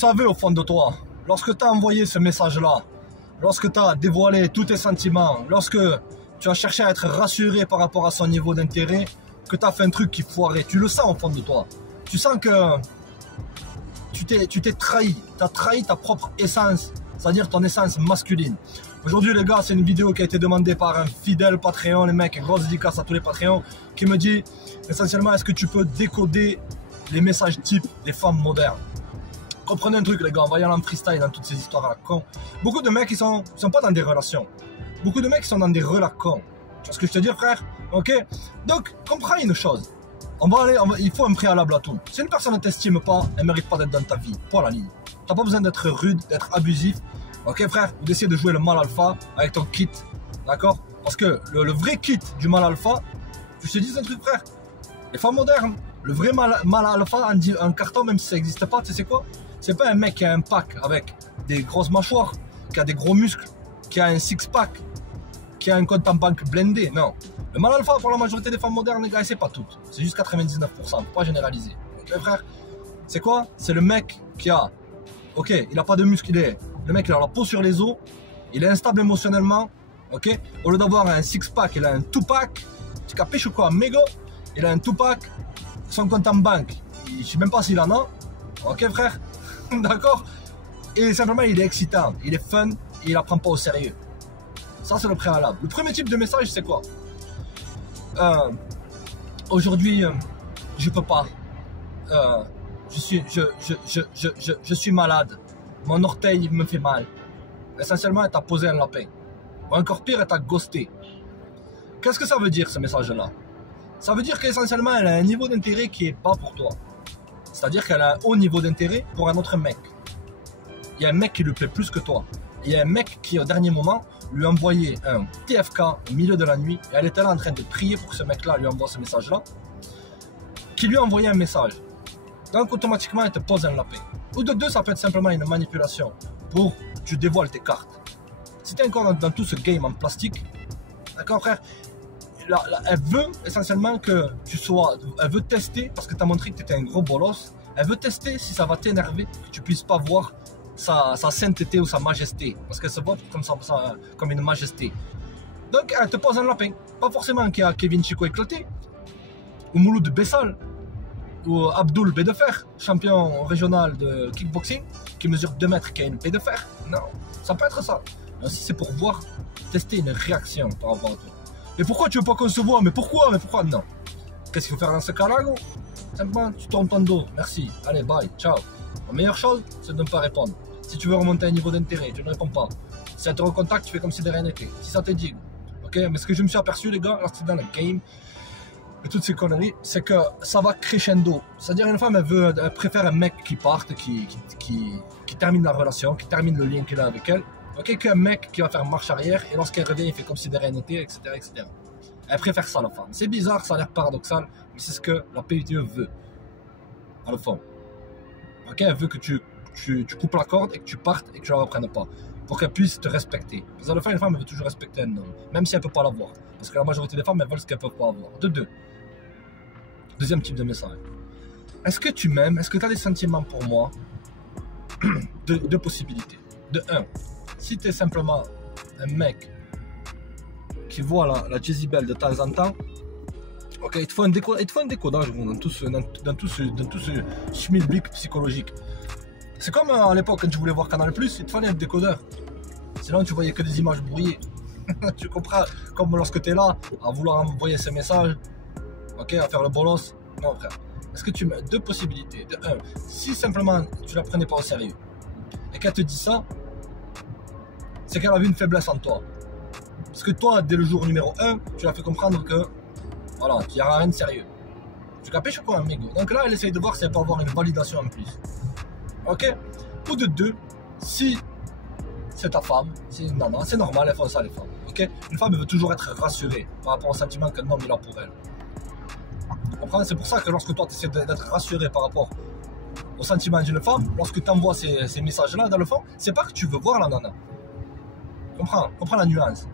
savais au fond de toi, lorsque tu as envoyé ce message-là, lorsque tu as dévoilé tous tes sentiments, lorsque tu as cherché à être rassuré par rapport à son niveau d'intérêt, que tu as fait un truc qui foirait, tu le sens au fond de toi. Tu sens que tu t'es trahi, tu as trahi ta propre essence, c'est-à-dire ton essence masculine. Aujourd'hui les gars, c'est une vidéo qui a été demandée par un fidèle Patreon, les mecs, grosse dédicace à tous les Patreons, qui me dit essentiellement, est-ce que tu peux décoder les messages types des femmes modernes? Comprenez un truc les gars, on va y aller en freestyle dans toutes ces histoires à la con. Beaucoup de mecs ils sont pas dans des relations. Beaucoup de mecs sont dans des relations. Tu vois ce que je te dis frère? Ok. Donc comprends une chose. Il faut un préalable à tout. Si une personne ne t'estime pas, elle ne mérite pas d'être dans ta vie. Point la ligne. Tu n'as pas besoin d'être rude, d'être abusif. Ok frère? Ou d'essayer de jouer le mal alpha avec ton kit. D'accord? Parce que le vrai kit du mal alpha, je te dis un truc frère. Les femmes modernes, le vrai mal alpha en carton, même si ça n'existe pas, tu sais c'est quoi? C'est pas un mec qui a un pack avec des grosses mâchoires, qui a des gros muscles, qui a un six-pack, qui a un compte en banque blindé. Non. Le mal alpha pour la majorité des femmes modernes, les gars, c'est pas toutes. C'est juste 99%, faut pas généraliser. Ok frère? C'est quoi? C'est le mec qui a... Ok, il a pas de muscles, le mec il a la peau sur les os, il est instable émotionnellement, ok? Au lieu d'avoir un six-pack, il a un two-pack. Tu capiches ou quoi? Mégo, il a un two-pack, son compte en banque, je sais même pas s'il en a. Ok frère? D'accord? Et simplement il est excitant, il est fun, et il la prend pas au sérieux. Ça c'est le préalable. Le premier type de message c'est quoi? Aujourd'hui je peux pas. Je suis malade. Mon orteil me fait mal. Essentiellement elle t'a posé un lapin. Ou encore pire, elle t'a ghosté. Qu'est-ce que ça veut dire ce message là? Ça veut dire qu'essentiellement elle a un niveau d'intérêt qui est bas pour toi. C'est-à-dire qu'elle a un haut niveau d'intérêt pour un autre mec. Il y a un mec qui lui plaît plus que toi. Il y a un mec qui au dernier moment lui a envoyé un TFK au milieu de la nuit et elle était là en train de prier pour que ce mec-là lui envoie ce message-là, qui lui a envoyé un message. Donc automatiquement elle te pose un lapin. Ou de deux, ça peut être simplement une manipulation pour que tu dévoiles tes cartes. Si tu es encore dans tout ce game en plastique, d'accord frère, elle veut essentiellement que tu sois, elle veut tester parce que tu as montré que tu étais un gros bolos, elle veut tester si ça va t'énerver, que tu puisses pas voir sa sainteté ou sa majesté, parce qu'elle se voit comme une majesté. Donc elle te pose un lapin, pas forcément qu'il y a Kevin Chico éclaté, ou Mouloud Bessal, ou Abdul B de Fer, champion régional de kickboxing, qui mesure 2 mètres, qui a une paix de fer. Non, ça peut être ça. Mais aussi c'est pour voir, tester une réaction par rapport à toi. Mais pourquoi tu veux pas qu'on se voit? Mais pourquoi? Non. Qu'est-ce qu'il faut faire dans ce cas-là, gros? Simplement, tu tournes ton dos. Merci. Allez, bye. Ciao. La meilleure chose, c'est de ne pas répondre. Si tu veux remonter un niveau d'intérêt, tu ne réponds pas. Si elle te recontacte, tu fais comme si de rien n'était. Si ça te dit. Ok? Mais ce que je me suis aperçu, les gars, lorsque dans le game, et toutes ces conneries, c'est que ça va crescendo. C'est-à-dire, une femme, elle préfère un mec qui parte, qui termine la relation, qui termine le lien qu'il a avec elle. Ok, qu'un mec qui va faire marche arrière et lorsqu'elle revient, il fait comme si de rien n'était, etc., etc. Elle préfère ça, la femme. C'est bizarre, ça a l'air paradoxal, mais c'est ce que la PUTE veut, à le fond. Ok, elle veut que tu coupes la corde et que tu partes et que tu la reprennes pas, pour qu'elle puisse te respecter. Parce qu'à la fin, une femme, elle veut toujours respecter un homme, même si elle peut pas l'avoir. Parce que la majorité des femmes, elles veulent ce qu'elles peuvent pas avoir. De deux. Deuxième type de message. Est-ce que tu m'aimes? Est-ce que tu as des sentiments pour moi? Deux possibilités. De un. Si tu es simplement un mec qui voit la Jezebel de temps en temps, ok, il te faut un décodage dans tout ce schmilblick psychologique. C'est comme à l'époque quand tu voulais voir Canal+, il te fallait un décodeur. Sinon tu voyais que des images brouillées. Tu comprends? Comme lorsque tu es là à vouloir envoyer ces messages, ok, à faire le bolos. Non frère. Est-ce que tu mets deux possibilités? De un, si simplement tu la prenais pas au sérieux et qu'elle te dit ça, c'est qu'elle a vu une faiblesse en toi. Parce que toi, dès le jour numéro 1, tu l'as fait comprendre que, voilà, il n'y a rien de sérieux. Tu capiches ou quoi, amigo? Donc là, elle essaye de voir si elle peut avoir une validation en plus. Ok? Ou de deux, si c'est ta femme, c'est une nana, c'est normal, elles font ça les femmes. Ok? Une femme, elle veut toujours être rassurée par rapport au sentiment qu'un homme il a pour elle. Tu comprends? C'est pour ça que lorsque toi, tu essaies d'être rassuré par rapport au sentiment d'une femme, lorsque tu envoies ces messages-là dans le fond, c'est pas que tu veux voir la nana. Comprends la nuance.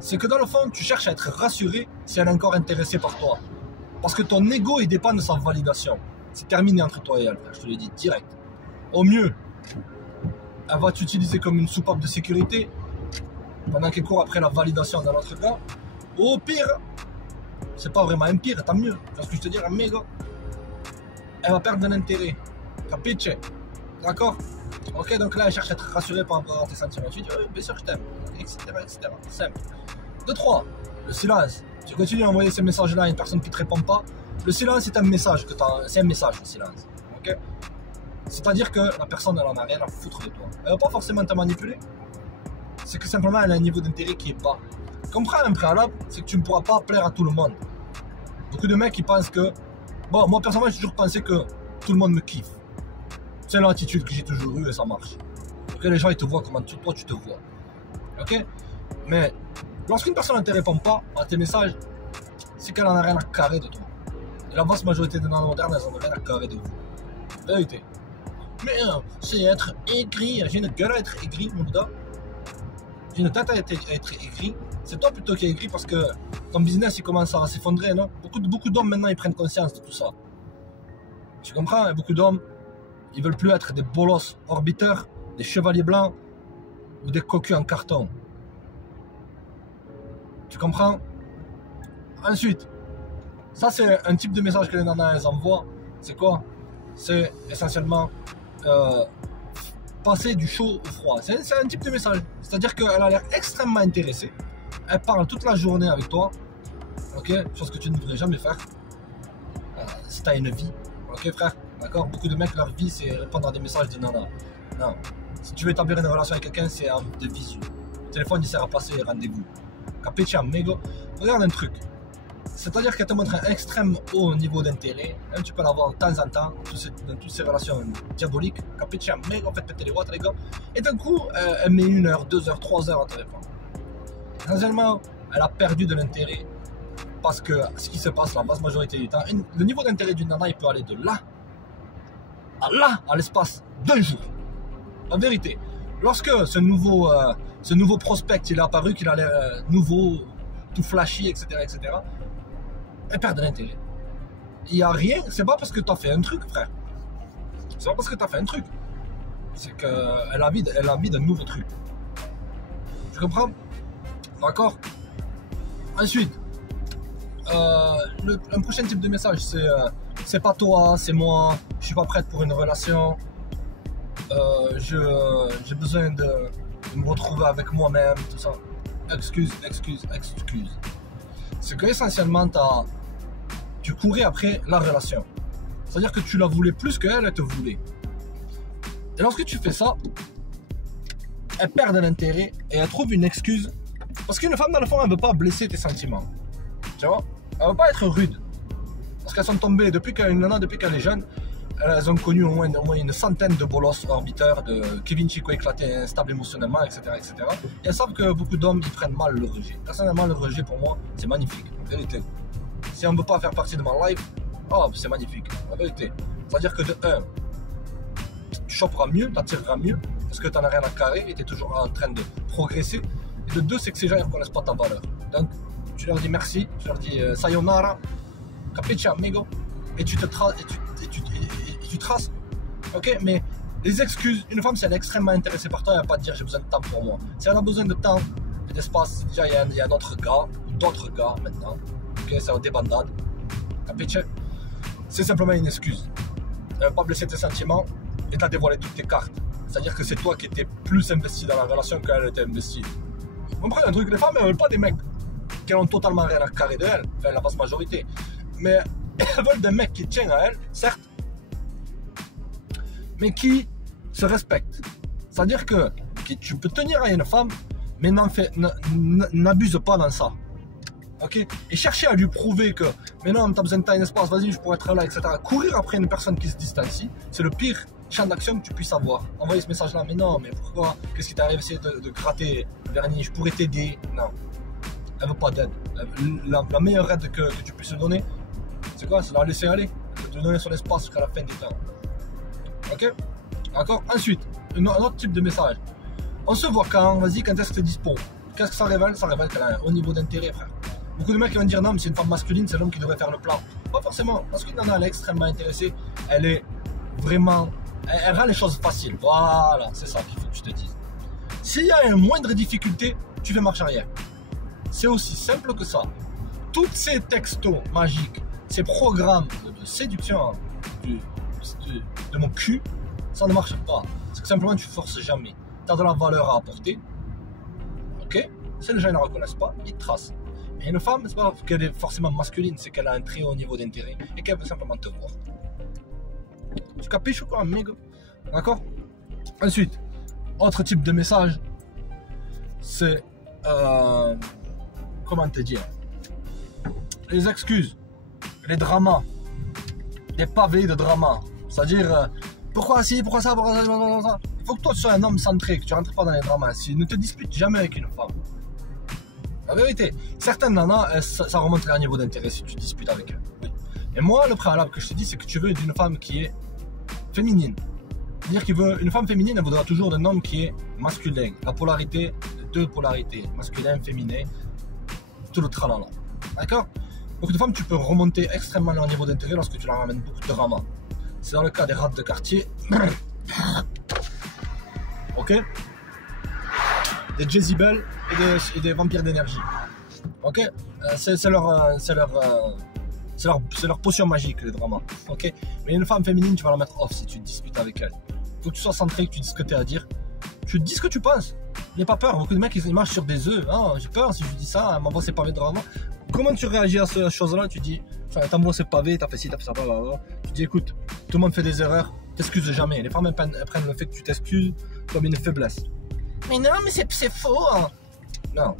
C'est que dans le fond, tu cherches à être rassuré si elle est encore intéressée par toi. Parce que ton ego, il dépend de sa validation. C'est terminé entre toi et elle, frère, je te le dis direct. Au mieux, elle va t'utiliser comme une soupape de sécurité pendant qu'elle court après la validation d'un autre gars. Ou au pire, c'est pas vraiment un pire, tant mieux. Parce que je te dis, méga, elle va perdre de l'intérêt. Capiche? D'accord? Ok, donc là, elle cherche à être rassurée par rapport à tes sentiments. Tu dis, oui, bien sûr, je t'aime, etc., etc. Simple. 2, 3. Le silence. Tu continues à envoyer ces messages-là à une personne qui ne te répond pas. Le silence, c'est un message que c'est un message, le silence. Ok? C'est-à-dire que la personne, elle en a rien à foutre de toi. Elle ne va pas forcément te manipuler. C'est que simplement, elle a un niveau d'intérêt qui est bas. Comprends un préalable, c'est que tu ne pourras pas plaire à tout le monde. Beaucoup de mecs qui pensent que... Bon, moi personnellement, j'ai toujours pensé que tout le monde me kiffe. C'est l'attitude que j'ai toujours eue et ça marche. Ok, les gens, ils te voient comment toi, tu te vois. Ok? Mais lorsqu'une personne ne te répond pas à tes messages, c'est qu'elle en a rien à carrer de toi. Et la vaste majorité des nanas modernes, elles en ont rien à carrer de vous. Vérité. Mais c'est être aigri. J'ai une gueule à être aigri, mon gars. J'ai une tête à être aigri. C'est toi plutôt qui es aigri parce que ton business il commence à s'effondrer, non? Beaucoup d'hommes maintenant ils prennent conscience de tout ça. Tu comprends? Et beaucoup d'hommes ils veulent plus être des bolosses orbiteurs, des chevaliers blancs ou des cocus en carton. Tu comprends? Ensuite, ça c'est un type de message que les nanas elles envoient. C'est quoi? C'est essentiellement passer du chaud au froid. C'est un type de message. C'est-à-dire qu'elle a l'air extrêmement intéressée. Elle parle toute la journée avec toi. Ok? Chose que tu ne devrais jamais faire. Si tu as une vie. Ok frère? D'accord? Beaucoup de mecs, leur vie c'est répondre à des messages de nana. Non. Si tu veux établir une relation avec quelqu'un, c'est en de visu. Le téléphone il sert à passer les rendez-vous. Capiche amigo? Regarde un truc. C'est-à-dire qu'elle te montre un extrême haut niveau d'intérêt. Hein, tu peux l'avoir de temps en temps dans toutes ces relations diaboliques. Capiche amigo? Faites péter les watts les gars. Et d'un coup, elle met 1 heure, 2 heures, 3 heures à te répondre. Essentiellement, elle a perdu de l'intérêt parce que ce qui se passe la vaste majorité du temps, le niveau d'intérêt d'une nana, il peut aller de là à là, à l'espace d'un jour. En vérité, lorsque ce nouveau prospect il est apparu, qu'il a l'air nouveau, tout flashy, etc., elle perd de l'intérêt. Il n'y a rien, c'est pas parce que tu as fait un truc, frère. C'est pas parce que tu as fait un truc. C'est qu'elle a envie d'un nouveau truc. Tu comprends? D'accord? Ensuite, un prochain type de message, c'est pas toi, c'est moi, je suis pas prête pour une relation, j'ai besoin de me retrouver avec moi-même, tout ça. Excuse. C'est que essentiellement, tu courais après la relation. C'est-à-dire que tu la voulais plus qu'elle, elle te voulait. Et lorsque tu fais ça, elle perd de l'intérêt et elle trouve une excuse. Parce qu'une femme, dans le fond, elle ne veut pas blesser tes sentiments. Tu vois? Elle ne veut pas être rude. Parce qu'elles sont tombées, depuis qu'elle est jeune, elles ont connu au moins une centaine de bolosses orbiteurs, de Kevin Chico éclaté, instable émotionnellement, etc. Et elles savent que beaucoup d'hommes, ils prennent mal le rejet. Personnellement, le rejet, pour moi, c'est magnifique. En vérité. Si on ne veut pas faire partie de ma life, oh, c'est magnifique. En vérité. C'est-à-dire que de 1, tu choperas mieux, tu attireras mieux, parce que tu n'en as rien à carrer et tu es toujours en train de progresser. Et de 2, c'est que ces gens ne reconnaissent pas ta valeur. Donc, tu leur dis merci, tu leur dis sayonara, capiche amigo, et tu te traces, et tu traces. Ok, mais les excuses, une femme, si elle est extrêmement intéressée par toi, elle ne va pas te dire j'ai besoin de temps pour moi. Si elle a besoin de temps et d'espace, déjà il y a un autre gars, ou d'autres gars maintenant, ok, c'est une débandade, capiche? C'est simplement une excuse. Elle ne va pas blesser tes sentiments et t'as dévoilé toutes tes cartes. C'est-à-dire que c'est toi qui étais plus investi dans la relation qu'elle était investie. Vous comprenez un truc, les femmes, elles ne veulent pas des mecs qui ont totalement rien à carrer d'elles, enfin la vaste majorité. Mais elles veulent des mecs qui tiennent à elles, certes, mais qui se respectent. C'est-à-dire que tu peux tenir à une femme, mais n'abuse pas dans ça. Ok? Et chercher à lui prouver que, mais non, t'as besoin de temps et d'espace, vas-y, je pourrais être là, etc. Courir après une personne qui se distancie, c'est le pire champ d'action que tu puisses avoir. Envoyer ce message-là, mais non, mais pourquoi? Qu'est-ce qui t'arrive? Essayer de gratter le vernis, je pourrais t'aider. Non. Elle veut pas d'aide. La meilleure aide que tu puisses donner, c'est quoi? C'est la laisser aller. De te donner son espace jusqu'à la fin des temps. Ok? D'accord? Ensuite, un autre type de message. On se voit quand? Vas-y, quand est-ce que tu es dispo? Qu'est-ce que ça révèle? Ça révèle qu'elle a un haut niveau d'intérêt, frère. Beaucoup de mecs qui vont dire non, mais c'est une femme masculine, c'est l'homme qui devrait faire le plan. Pas forcément. Parce qu'une nana, elle est extrêmement intéressée. Elle est vraiment elle rend les choses faciles. Voilà, c'est ça qu'il faut que je te dise. S'il y a une moindre difficulté, tu fais marche arrière. C'est aussi simple que ça. Tous ces textos magiques, ces programmes de séduction de mon cul, ça ne marche pas. C'est que simplement tu forces jamais. Tu as de la valeur à apporter. Ok? Si les gens ne la reconnaissent pas, ils te tracent. Mais une femme, c'est pas qu'elle est forcément masculine, c'est qu'elle a un très haut niveau d'intérêt et qu'elle veut simplement te voir. Tu capiches ou quoi, amigo? D'accord? Ensuite, autre type de message, c'est comment te dire, les excuses, les dramas, les pavés de drama. C'est-à-dire, pourquoi ci, pourquoi ça, pourquoi ça. Il faut que toi tu sois un homme centré, que tu rentres pas dans les dramas. Ne te dispute jamais avec une femme. La vérité, certaines nanas, ça remonterait à un niveau d'intérêt si tu disputes avec elles. Oui. Et moi, le préalable que je te dis, c'est que tu veux d'une femme qui est féminine. C'est-à-dire qu'une femme féminine, elle voudra toujours d'un homme qui est masculin. La polarité, deux polarités, masculin, féminin, tout le tralala. D'accord? Beaucoup de femmes, tu peux remonter extrêmement leur niveau d'intérêt lorsque tu leur ramènes beaucoup de drama. C'est dans le cas des rats de quartier. Ok? Des Jezebel et des vampires d'énergie. Ok? C'est leur potion magique, les dramas. Ok? Mais une femme féminine, tu vas la mettre off si tu discutes avec elle. Faut que tu sois centré, que tu dis ce que tu as à dire. Tu dis ce que tu penses. N'aie pas peur. Beaucoup de mecs, ils marchent sur des œufs. Ah, j'ai peur si je dis ça, elle m'envoie ses pavés de drama. Comment tu réagis à cette chose-là? Tu dis, enfin, t'envoies ses pavés, t'as fait ci, t'as fait ça, blablabla. Tu dis, écoute, tout le monde fait des erreurs, t'excuses jamais. Les femmes, elles prennent le fait que tu t'excuses comme une faiblesse. Mais non, mais c'est faux. Hein. Non.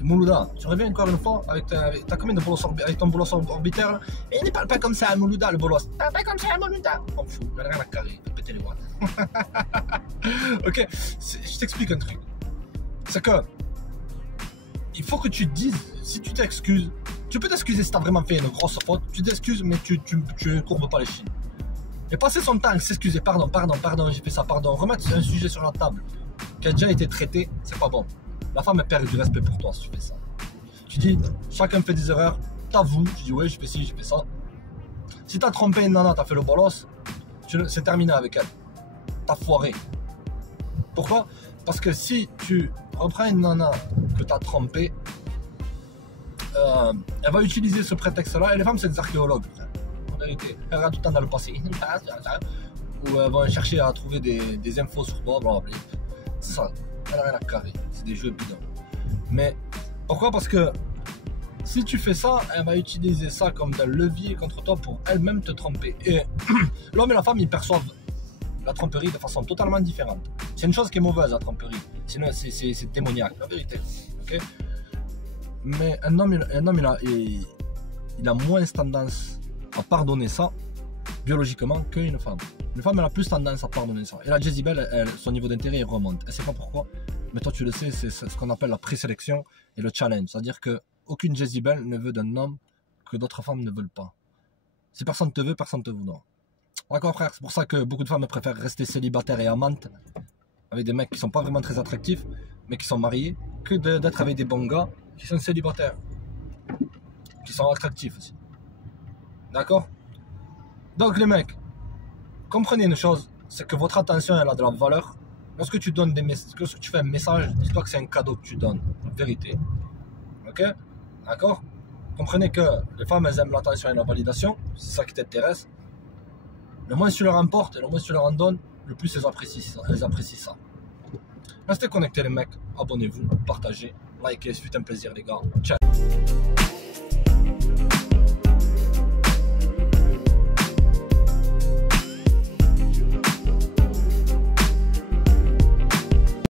Moulouda, tu reviens encore une fois avec t'as combien de bolos avec ton bolos orbitaire là? Et ne parle pas comme ça à Moulouda, le bolos. Parle pas comme ça à Moulouda. On m'en fout, rien à carrer, péter les boîtes. Ok, je t'explique un truc. C'est que il faut que tu te dises, si tu t'excuses, tu peux t'excuser si t'as vraiment fait une grosse faute, tu t'excuses mais tu courbes pas les chines. Et passer son temps à s'excuser, pardon, j'ai fait ça, pardon, remettre un sujet sur la table qui a déjà été traité, c'est pas bon. La femme elle perd du respect pour toi si tu fais ça. Tu dis, chacun fait des erreurs, t'avoues, tu dis ouais j'ai fait ci, j'ai fait ça. Si t'as trompé une nana, t'as fait le bolos, c'est terminé avec elle. T'as foiré. Pourquoi? Parce que si tu reprends une nana que t'as trompée, elle va utiliser ce prétexte-là, et les femmes c'est des archéologues, en vérité. Elles regardent tout le temps dans le passé. Ou elles vont chercher à trouver des infos sur toi, blablabla. C'est ça. Elle n'a rien à carrer, c'est des jeux bidons. Mais pourquoi? Parce que si tu fais ça, elle va utiliser ça comme un levier contre toi pour elle-même te tromper. Et l'homme et la femme, ils perçoivent la tromperie de façon totalement différente. C'est une chose qui est mauvaise, la tromperie. Sinon, c'est démoniaque, la vérité. Okay? Mais un homme il a moins tendance à pardonner ça, biologiquement, qu'une femme. Une femme, elle a plus tendance à pardonner ça. Et la Jezebel, son niveau d'intérêt, il remonte. Elle ne sait pas pourquoi, mais toi, tu le sais, c'est ce qu'on appelle la présélection et le challenge. C'est-à-dire qu'aucune Jezebel ne veut d'un homme que d'autres femmes ne veulent pas. Si personne te veut, personne te voudra. D'accord, frère? C'est pour ça que beaucoup de femmes préfèrent rester célibataires et amantes avec des mecs qui sont pas vraiment très attractifs, mais qui sont mariés, que d'être avec des bons gars qui sont célibataires, qui sont attractifs aussi. D'accord? Donc les mecs, comprenez une chose, c'est que votre attention elle a de la valeur. Lorsque tu donnes lorsque tu fais un message, dis-toi que c'est un cadeau que tu donnes, en vérité. Ok? D'accord? Comprenez que les femmes elles aiment l'attention et la validation, c'est ça qui t'intéresse. Le moins tu leur en portes et le moins tu leur en donnes, le plus elles apprécient ça. Restez connectés les mecs, abonnez-vous, partagez, likez, c'est un plaisir les gars. Ciao.